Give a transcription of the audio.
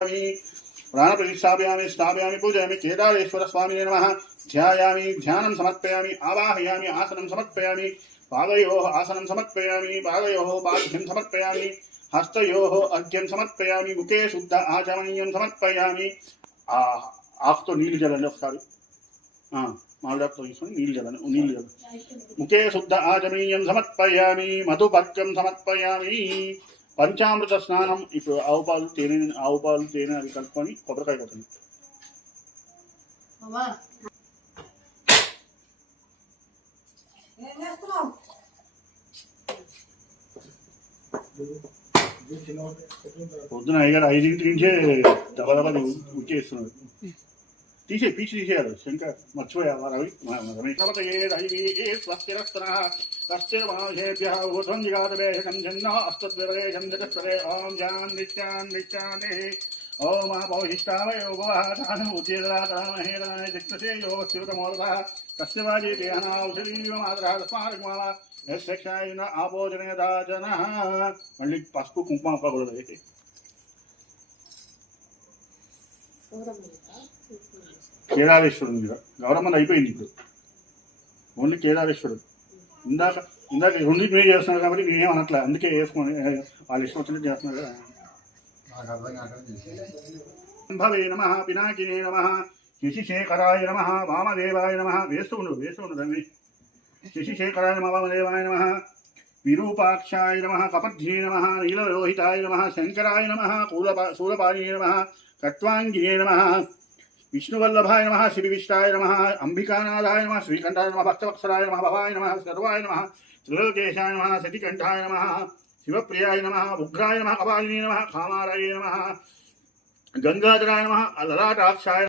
प्राण प्राणप्रतिष्ठापयामि स्थापयामि पूजयामि। केदारेश्वरस्वामिने नमः। ध्यायामि, ध्यानं समर्पयामि, आवाहयामि, आसनं समर्पयामि, पादयोः आसनं समर्पयामि, पादयोः पाद्यं समर्पयामि, हस्तयोः अर्घ्यं समर्पयामि, मुखे शुद्ध आचमनीयं समर्पयामि। आप तो नील जल सॉरी मुखे शुद्ध आचमनीयं समर्पयामि मधुपक्यं समर्पयामि పంచామృత స్నానం ఇప్పుడు ఆవు పాలు తేనె ఆవు పాలు తేనె అవి కలుపుకొని కొబ్బరికాయ కొట్టండి పొద్దున అయ్యారు ఐదింటి నుంచే దబదబలు ఉచ్చేస్తున్నారు తీసే పీచి తీసేయాలి. శంకర్ మర్చిపోయా రవి స్వస్తిరస్త్రేభ్య ఊర్ధ్వం జిగాతవేషం జన్న ఓం జాన్ నిత్యాన్ నిత్యాని. ఓం అపౌహిష్టావయ ఉపవాసాన. ఉద్యేదాతమహేదాయ దిక్సతే యో శివతమోదः తస్య వాజే మళ్ళీ పసుపు కుంకుమ అవ్వకూడదు కేదారేశ్వరుడు మీద గౌరమ్మది అయిపోయింది ఇప్పుడు. ఓన్లీ కేదారేశ్వరుడు. ఇందాక ఇందాక రెండింటి మీద చేస్తున్నారు కాబట్టి నేనేం అనట్లే. అందుకే వేసుకొని వాళ్ళు ఇష్టం వచ్చినట్టు చేస్తున్నారు కదా. భవే నమ పినాకినే నమ శశిశేఖరాయ నమ వామదేవాయ నమ. వేస్తూ ఉండు వేస్తూ ఉండు దాన్ని శశిశేఖరాయ నమ వామదేవాయ నమ. విరూపాక్షాయ నమ కపర్ధ్యే నమ నీలలోహితాయ నమ శంకరాయ నమ కూలపా శూలపాణియే నమ కట్వాంగినే నమ విష్ణువల్లభాయ నమ శ్రీవిష్టాయ నమ అంబికానాథాయ నమ శ్రీకంఠాయ నమ భక్తవత్సరాయ నమ భవాయ నమ సర్వాయ నమ త్రిలోకేశాయ నమ సతికంఠాయ నమ శివప్రియాయ నమ ఉగ్రాయ నమ కపాలినే నమ కామారాయ నమ గంగాధరాయ నమ లలాటాక్షాయ